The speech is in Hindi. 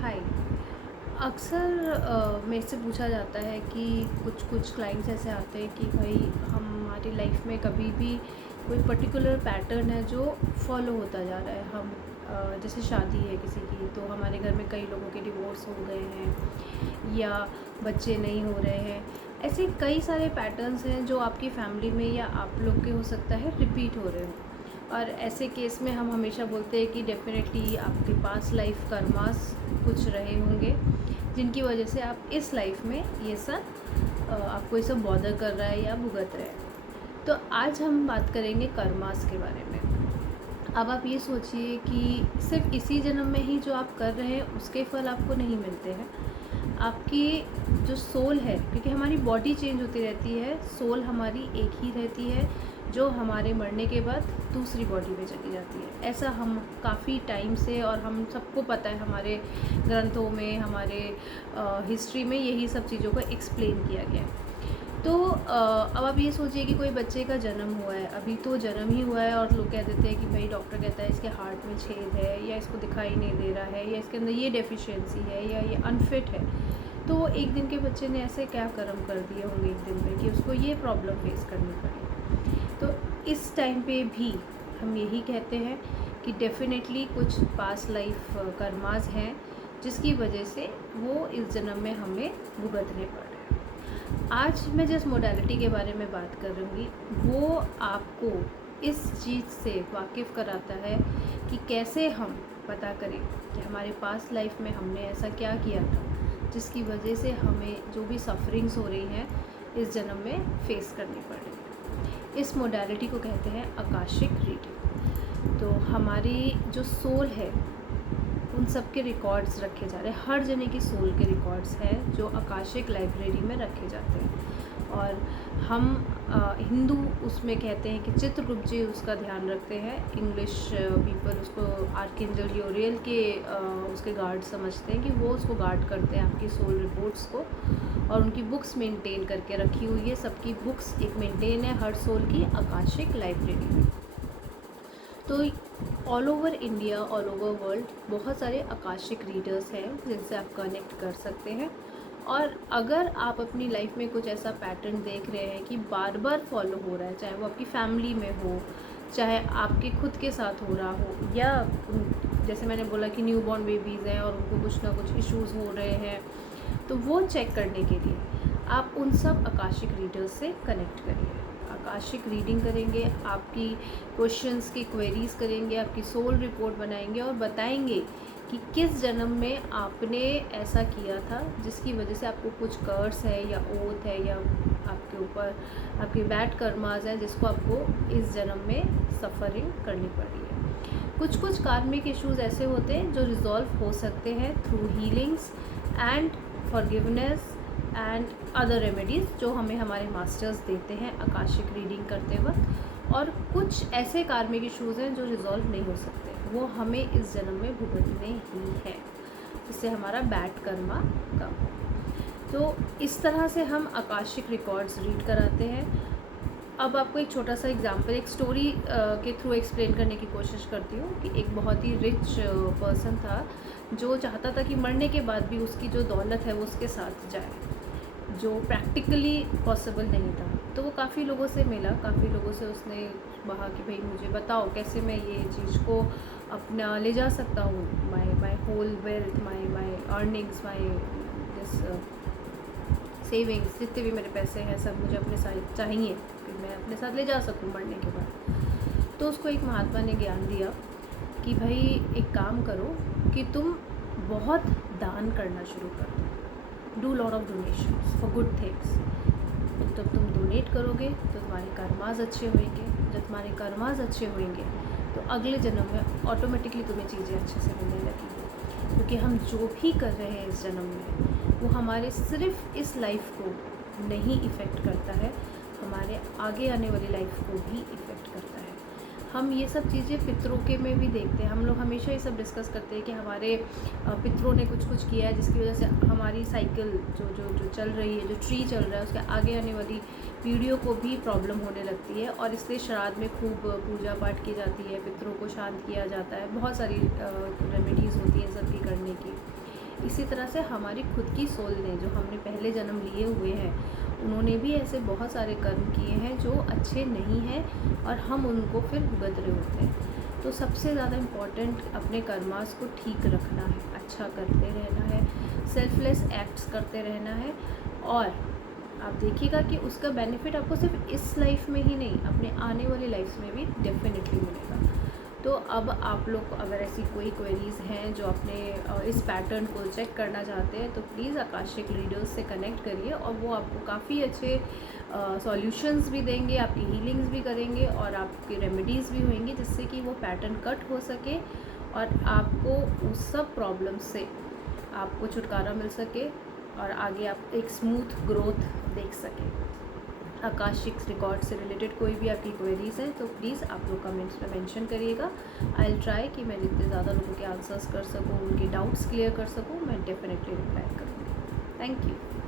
हाय। अक्सर मेरे से पूछा जाता है कि कुछ कुछ क्लाइंट्स ऐसे आते हैं कि भाई हमारी लाइफ में कभी भी कोई पर्टिकुलर पैटर्न है जो फॉलो होता जा रहा है। हम जैसे शादी है किसी की तो हमारे घर में कई लोगों के डिवोर्स हो गए हैं या बच्चे नहीं हो रहे हैं। ऐसे कई सारे पैटर्न्स हैं जो आपकी फैमिली में या आप लोग के हो सकता है रिपीट हो रहे हो। और ऐसे केस में हम हमेशा बोलते हैं कि डेफ़िनेटली आपके पास लाइफ कर्मास कुछ रहे होंगे जिनकी वजह से आप इस लाइफ में ये सब आपको ये सब बॉदर कर रहा है या भुगत रहे हैं। तो आज हम बात करेंगे कर्मास के बारे में। अब आप ये सोचिए कि सिर्फ इसी जन्म में ही जो आप कर रहे हैं उसके फल आपको नहीं मिलते हैं। आपकी जो सोल है, क्योंकि हमारी बॉडी चेंज होती रहती है, सोल हमारी एक ही रहती है जो हमारे मरने के बाद दूसरी बॉडी में चली जाती है। ऐसा हम काफ़ी टाइम से, और हम सबको पता है, हमारे ग्रंथों में, हमारे हिस्ट्री में यही सब चीज़ों को एक्सप्लेन किया गया है। तो अब आप ये सोचिए कि कोई बच्चे का जन्म हुआ है, अभी तो जन्म ही हुआ है और लोग कह देते हैं कि भाई डॉक्टर कहता है इसके हार्ट में छेद है या इसको दिखाई नहीं दे रहा है या इसके अंदर ये डेफिशिएंसी है या ये अनफिट है। तो एक दिन के बच्चे ने ऐसे क्या कर्म कर दिए होंगे एक दिन में कि उसको ये प्रॉब्लम फेस करनी पड़ी। तो इस टाइम पे भी हम यही कहते हैं कि डेफ़िनेटली कुछ पास्ट लाइफ कर्मास हैं जिसकी वजह से वो इस जन्म में हमें भुगतने पड़ रहे हैं। आज मैं जिस मोडालिटी के बारे में बात करूँगी वो आपको इस चीज़ से वाकिफ़ कराता है कि कैसे हम पता करें कि हमारे पास्ट लाइफ में हमने ऐसा क्या किया था जिसकी वजह से हमें जो भी सफरिंग्स हो रही हैं इस जन्म में फेस करनी पड़ रही है। इस मोडालिटी को कहते हैं आकाशिक रीडिंग। तो हमारी जो सोल है उन सब के रिकॉर्ड्स रखे जा रहे हैं, हर जने की सोल के रिकॉर्ड्स हैं जो आकाशिक लाइब्रेरी में रखे जाते हैं। और हम हिंदू उसमें कहते हैं कि चित्रगुप्त जी उसका ध्यान रखते हैं, इंग्लिश पीपल उसको आर्कएंजल यूरियल के उसके गार्ड समझते हैं कि वो उसको गार्ड करते हैं आपकी सोल रिपोर्ट्स को, और उनकी बुक्स मेंटेन करके रखी हुई है। सबकी बुक्स एक मेंटेन है हर सोल की आकाशिक लाइब्रेरी में। तो all over India, all over world बहुत सारे आकाशिक रीडर्स हैं जिनसे आप कनेक्ट कर सकते हैं। और अगर आप अपनी लाइफ में कुछ ऐसा पैटर्न देख रहे हैं कि बार बार फॉलो हो रहा है, चाहे वो आपकी फैमिली में हो, चाहे आपके खुद के साथ हो रहा हो, या जैसे मैंने बोला कि न्यू बॉर्न बेबीज़ हैं और उनको कुछ ना कुछ इश्यूज़ हो रहे हैं, तो वो चेक करने के लिए आप उन सब आकाशिक रीडर्स से कनेक्ट करिए। आकाशिक रीडिंग करेंगे, आपकी क्वेश्चंस की क्वेरीज़ करेंगे, आपकी सोल रिपोर्ट बनाएंगे और बताएंगे कि किस जन्म में आपने ऐसा किया था जिसकी वजह से आपको कुछ कर्स है या ओथ है या आपके ऊपर आपके बैड कर्मास है जिसको आपको इस जन्म में सफ़रिंग करनी पड़ी है। कुछ कुछ कार्मिक इश्यूज़ ऐसे होते हैं जो रिजॉल्व हो सकते हैं through healings and forgiveness and other remedies जो हमें हमारे मास्टर्स देते हैं आकाशिक रीडिंग करते वक्त। और कुछ ऐसे कार्मिक इश्यूज़ हैं जो रिज़ॉल्व नहीं हो सकते, वो हमें इस जन्म में भुगतने ही हैं जिससे हमारा बैड कर्मा कम हो। तो इस तरह से हम आकाशिक रिकॉर्ड्स रीड कराते हैं। अब आपको एक छोटा सा एग्जांपल, एक स्टोरी के थ्रू एक्सप्लेन करने की कोशिश करती हूँ कि एक बहुत ही रिच पर्सन था जो चाहता था कि मरने के बाद भी उसकी जो दौलत है वो उसके साथ जाए, जो प्रैक्टिकली पॉसिबल नहीं था। तो वो काफ़ी लोगों से मिला, काफ़ी लोगों से उसने कहा कि भाई मुझे बताओ कैसे मैं ये चीज़ को अपना ले जा सकता हूँ, my whole wealth, my earnings, my this savings, जितने भी मेरे पैसे हैं सब मुझे अपने साथ चाहिए कि मैं अपने साथ ले जा सकूँ मरने के बाद। तो उसको एक महात्मा ने ज्ञान दिया कि भाई एक काम करो कि तुम बहुत दान करना शुरू कर दो, do lot of donations for good things. जब तुम डोनेट करोगे तो तुम्हारे कर्मास अच्छे होंगे, जब तुम्हारे कर्मास अच्छे होंगे तो अगले जन्म में ऑटोमेटिकली तुम्हें चीज़ें अच्छे से मिलने लगेंगी। क्योंकि हम जो भी कर रहे हैं इस जन्म में वो हमारे सिर्फ इस लाइफ को नहीं इफ़ेक्ट करता है, हमारे आगे आने वाली लाइफ को भी इफ़ेक्ट करता है। हम ये सब चीज़ें पितरों के में भी देखते हैं। हम लोग हमेशा ये सब डिस्कस करते हैं कि हमारे पितरों ने कुछ कुछ किया है जिसकी वजह से हमारी साइकिल जो जो जो चल रही है, जो ट्री चल रहा है, उसके आगे आने वाली पीढ़ियों को भी प्रॉब्लम होने लगती है। और इसलिए श्राद्ध में खूब पूजा पाठ की जाती है, पितरों को शांत किया जाता है, बहुत सारी रेमेडीज़ होती हैं सबकी करने की। इसी तरह से हमारी खुद की सोल ने, जो हमने पहले जन्म लिए हुए हैं, उन्होंने भी ऐसे बहुत सारे कर्म किए हैं जो अच्छे नहीं हैं और हम उनको फिर भुगत रहे होते हैं। तो सबसे ज़्यादा इम्पॉर्टेंट अपने कर्मास को ठीक रखना है, अच्छा करते रहना है, सेल्फलेस एक्ट्स करते रहना है, और आप देखिएगा कि उसका बेनिफिट आपको सिर्फ इस लाइफ में ही नहीं, अपने आने वाली लाइफ में भी डेफिनेटली मिलेगा। तो अब आप लोग को अगर ऐसी कोई क्वेरीज़ हैं जो अपने इस पैटर्न को चेक करना चाहते हैं, तो प्लीज़ आकाशिक रीडर्स से कनेक्ट करिए, और वो आपको काफ़ी अच्छे सॉल्यूशंस भी देंगे, आपकी हीलिंग्स भी करेंगे, और आपकी रेमेडीज़ भी होंगी, जिससे कि वो पैटर्न कट हो सके और आपको उस सब प्रॉब्लम से आपको छुटकारा मिल सके और आगे आप एक स्मूथ ग्रोथ देख सकें। आकाशिक रिकॉर्ड से रिलेटेड कोई भी आपकी क्वेरीज़ हैं तो प्लीज़ आप लोग कमेंट्स में मेंशन करिएगा। आई विल ट्राई कि मैं जितने ज़्यादा लोगों के आंसर्स कर सकूँ, उनके डाउट्स क्लियर कर सकूँ, मैं डेफिनेटली रिप्लाई करूँगी। Thank you.